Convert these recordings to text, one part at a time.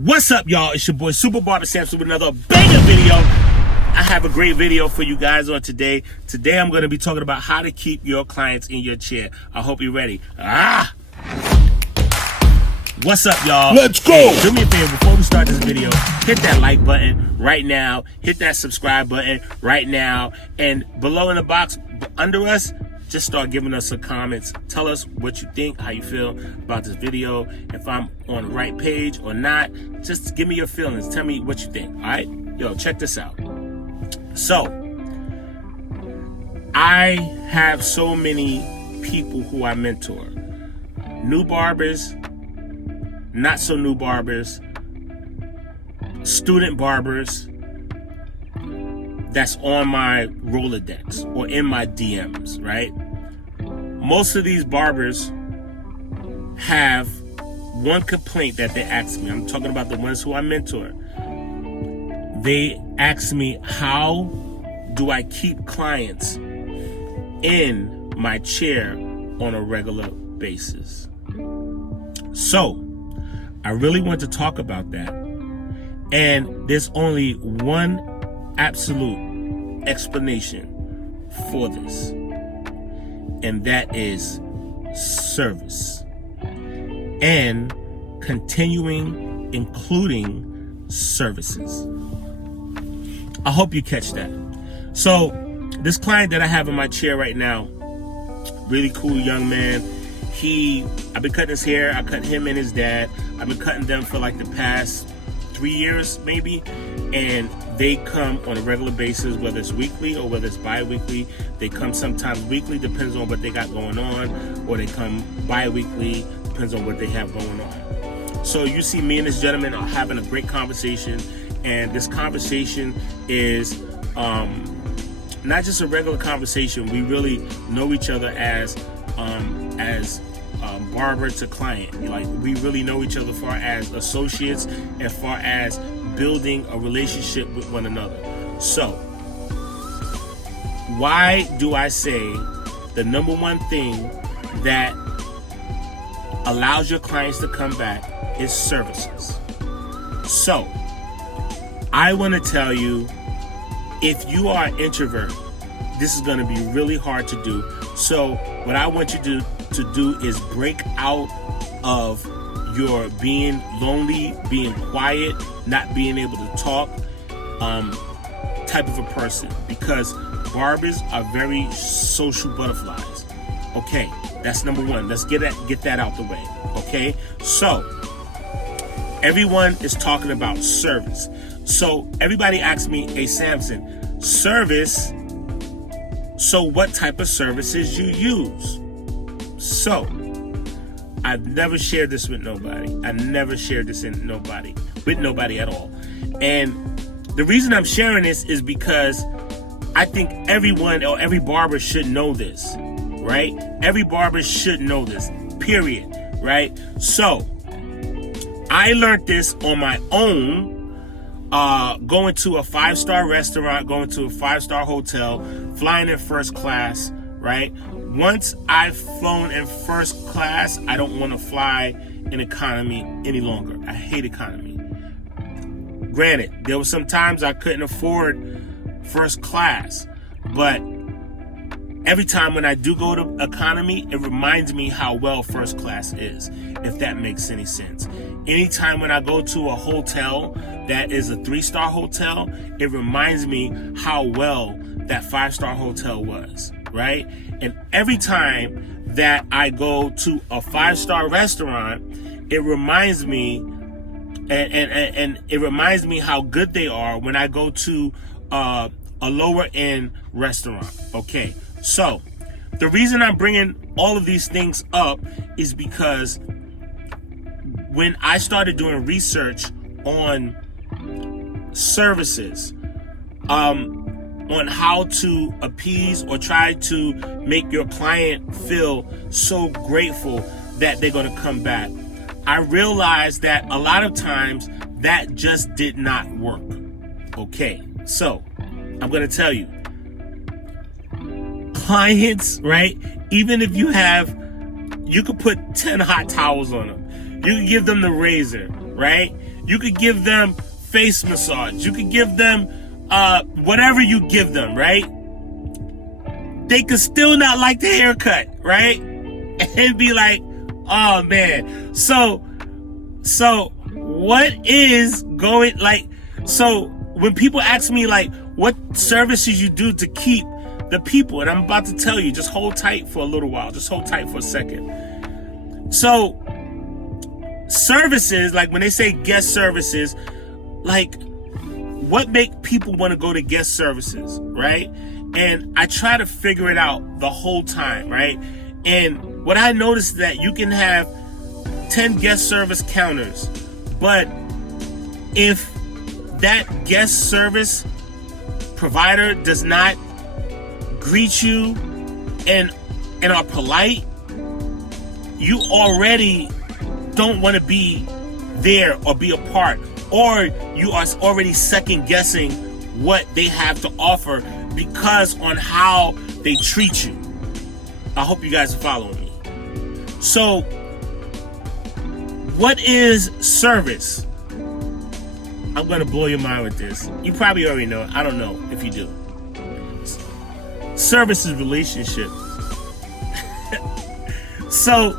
What's up, y'all? It's your boy Super Barber Samson with another banger video. I have a great video for you guys on today. Today I'm going to be talking about how to keep your clients in your chair. I hope you're ready. What's up, y'all? Let's go! Hey, do me a favor, before we start this video, hit that like button right now. Hit that subscribe button right now. And below in the box under us, just start giving us some comments. Tell us what you think, how you feel about this video. If I'm on the right page or not, just give me your feelings. Tell me what you think, all right? Yo, check this out. So, I have so many people who I mentor. New barbers, not so new barbers, student barbers, that's on my Rolodex or in my DMs, right? Most of these barbers have one complaint that they ask me. I'm talking about the ones who I mentor. They ask me, how do I keep clients in my chair on a regular basis? So, I really want to talk about that. And there's only one absolute explanation for this, and that is service and continuing including services. I hope you catch that. So this client that I have in my chair right now, really cool young man. I've been cutting his hair. I cut him and his dad. I've been cutting them for like the past 3 years maybe, and they come on a regular basis, whether it's weekly or whether it's bi-weekly. They come sometimes weekly, depends on what they got going on, or they come bi-weekly, depends on what they have going on. So you see me and this gentleman are having a great conversation, and this conversation is not just a regular conversation. We really know each other as barber to client. Like, we really know each other far as associates and far as building a relationship with one another. So, why do I say the number one thing that allows your clients to come back is services? So, I want to tell you, if you are an introvert, this is going to be really hard to do. So, what I want you to do is break out of your being lonely, being quiet, not being able to talk type of a person, because barbers are very social butterflies. Okay, that's number one. Let's get that out the way. Okay, so everyone is talking about service. So everybody asks me, hey Samson, service, so what type of services you use? So, I've never shared this with nobody. I never shared this with nobody at all. And the reason I'm sharing this is because I think everyone or every barber should know this, right? Every barber should know this, period, right? So, I learned this on my own, going to a 5-star restaurant, going to a 5-star hotel, flying in first class, right? Once I've flown in first class, I don't want to fly in economy any longer. I hate economy. Granted, there were some times I couldn't afford first class, but every time when I do go to economy, it reminds me how well first class is, if that makes any sense. Anytime when I go to a hotel that is a 3-star hotel, it reminds me how well that 5-star hotel was, right? And every time that I go to a 5-star restaurant, it reminds me and it reminds me how good they are when I go to a lower end restaurant. Okay, so the reason I'm bringing all of these things up is because when I started doing research on services, on how to appease or try to make your client feel so grateful that they're going to come back, I realized that a lot of times that just did not work. Okay, so I'm going to tell you, clients, right? Even if you could put 10 hot towels on them. You can give them the razor, right? You could give them face massage. You could give them whatever you give them, right? They could still not like the haircut, right? And be like, oh man. So what is going, like, so when people ask me like, what services you do to keep the people, and I'm about to tell you, just hold tight for a little while. Just hold tight for a second. So services, like when they say guest services, like what make people want to go to guest services, right? And I try to figure it out the whole time, right? And what I noticed is that you can have 10 guest service counters, but if that guest service provider does not greet you and are polite, you already don't want to be there or be a part, or you are already second guessing what they have to offer because on how they treat you. I hope you guys are following me. So what is service? I'm going to blow your mind with this. You probably already know. I don't know if you do. Service is relationship. So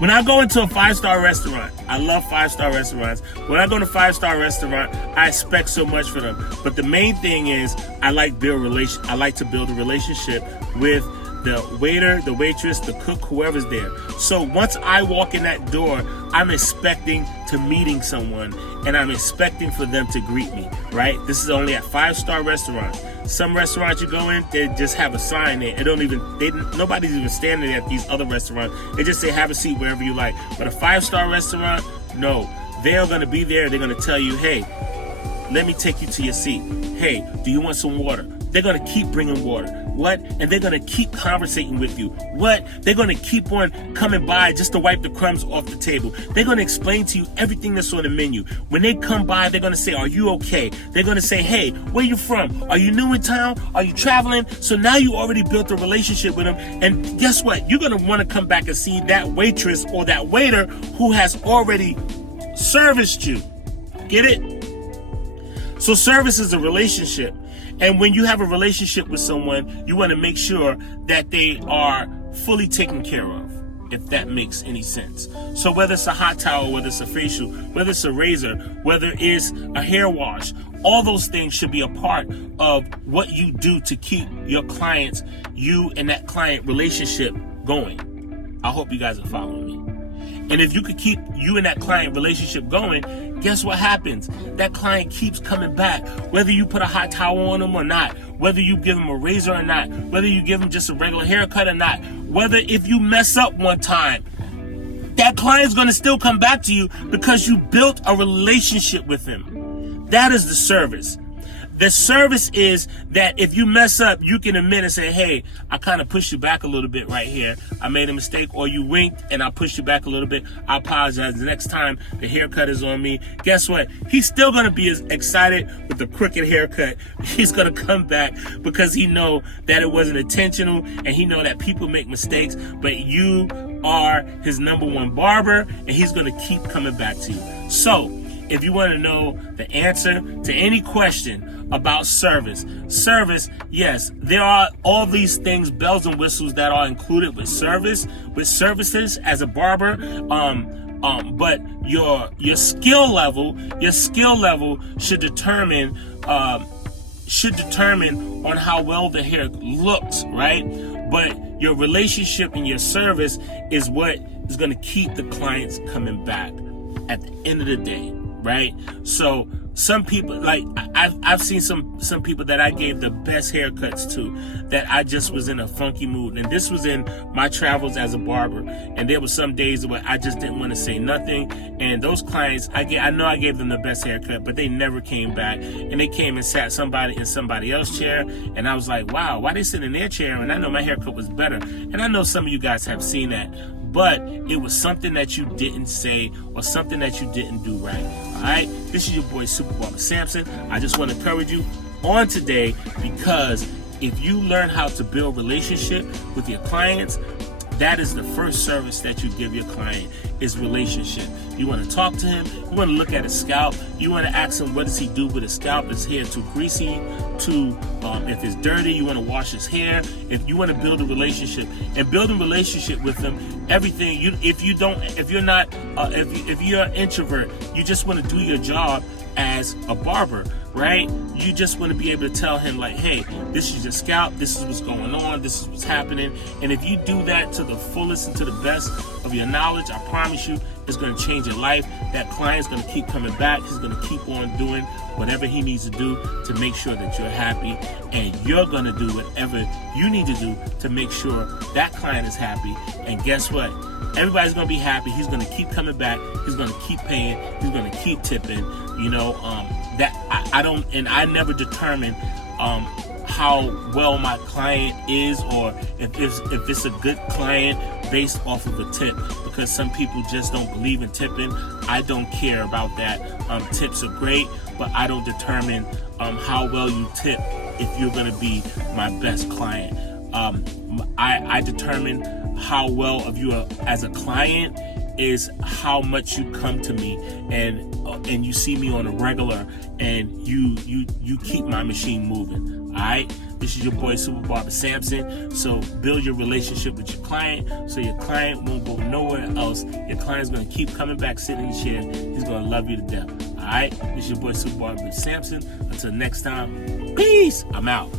when I go into a 5-star restaurant, I love 5-star restaurants. When I go to a 5-star restaurant, I expect so much for them. But the main thing is I like to build a relationship with the waiter, the waitress, the cook, whoever's there. So once I walk in that door, I'm expecting to meeting someone, and I'm expecting for them to greet me, right? This is only at 5-star restaurants. Some restaurants you go in, they just have a sign there. Nobody's even standing at these other restaurants. They just say, have a seat wherever you like. But a 5-star restaurant, no. They're going to be there. They're going to tell you, hey, let me take you to your seat. Hey, do you want some water? They're going to keep bringing water. What? And they're going to keep conversating with you. What? They're going to keep on coming by just to wipe the crumbs off the table. They're going to explain to you everything that's on the menu. When they come by, they're going to say, are you okay? They're going to say, hey, where you from? Are you new in town? Are you traveling? So now you already built a relationship with them. And guess what? You're going to want to come back and see that waitress or that waiter who has already serviced you. Get it? So service is a relationship. And when you have a relationship with someone, you want to make sure that they are fully taken care of, if that makes any sense. So whether it's a hot towel, whether it's a facial, whether it's a razor, whether it's a hair wash, all those things should be a part of what you do to keep your clients, you and that client relationship going. I hope you guys are following me. And if you could keep you and that client relationship going, guess what happens? That client keeps coming back. Whether you put a hot towel on them or not, whether you give them a razor or not, whether you give them just a regular haircut or not, whether if you mess up one time, that client's going to still come back to you because you built a relationship with him. That is the service. The service is that if you mess up, you can admit and say, hey, I kind of pushed you back a little bit right here. I made a mistake. Or you winked and I pushed you back a little bit. I apologize. The next time the haircut is on me, guess what? He's still going to be as excited with the crooked haircut. He's going to come back because he know that it wasn't intentional, and he know that people make mistakes, but you are his number one barber, and he's going to keep coming back to you. So if you want to know the answer to any question about service, yes, there are all these things, bells and whistles that are included with services as a barber. But your skill level should determine on how well the hair looks, right? But your relationship and your service is what is going to keep the clients coming back at the end of the day, right? So some people, like I've seen some people that I gave the best haircuts to, that I just was in a funky mood. And this was in my travels as a barber. And there were some days where I just didn't want to say nothing. And those clients, I know I gave them the best haircut, but they never came back. And they came and sat in somebody else's chair. And I was like, wow, why they sit in their chair? And I know my haircut was better. And I know some of you guys have seen that. But it was something that you didn't say or something that you didn't do right. All right? This is your boy, Super Barber Samson. I just want to encourage you on today, because if you learn how to build relationship with your clients, that is the first service that you give your client. is relationship. You want to talk to him. You want to look at his scalp. You want to ask him, what does he do with his scalp? Is his hair too greasy? If it's dirty, you want to wash his hair. If you want to build a relationship and build a relationship with him, everything if you're an introvert, you just want to do your job as a barber, right? You just want to be able to tell him, like, hey, this is your scalp, this is what's going on, this is what's happening. And if you do that to the fullest and to the best of your knowledge, I promise you, it's going to change your life. That client's going to keep coming back. He's going to keep on doing whatever he needs to do to make sure that you're happy, and you're going to do whatever you need to do to make sure that client is happy. And guess what? Everybody's going to be happy. He's going to keep coming back. He's going to keep paying. He's going to keep tipping. I never determine how well my client is, or if it's a good client based off of a tip, because some people just don't believe in tipping. I don't care about that. Tips are great, but I don't determine how well you tip if you're going to be my best client. I determine how well of you as a client is how much you come to me and you see me on a regular, and you keep my machine moving. All right, this is your boy Super Barber Sampson. So build your relationship with your client, so your client won't go nowhere else. Your client's gonna keep coming back, sitting in the chair. He's gonna love you to death. All right, this is your boy Super Barber Sampson. Until next time, peace. I'm out.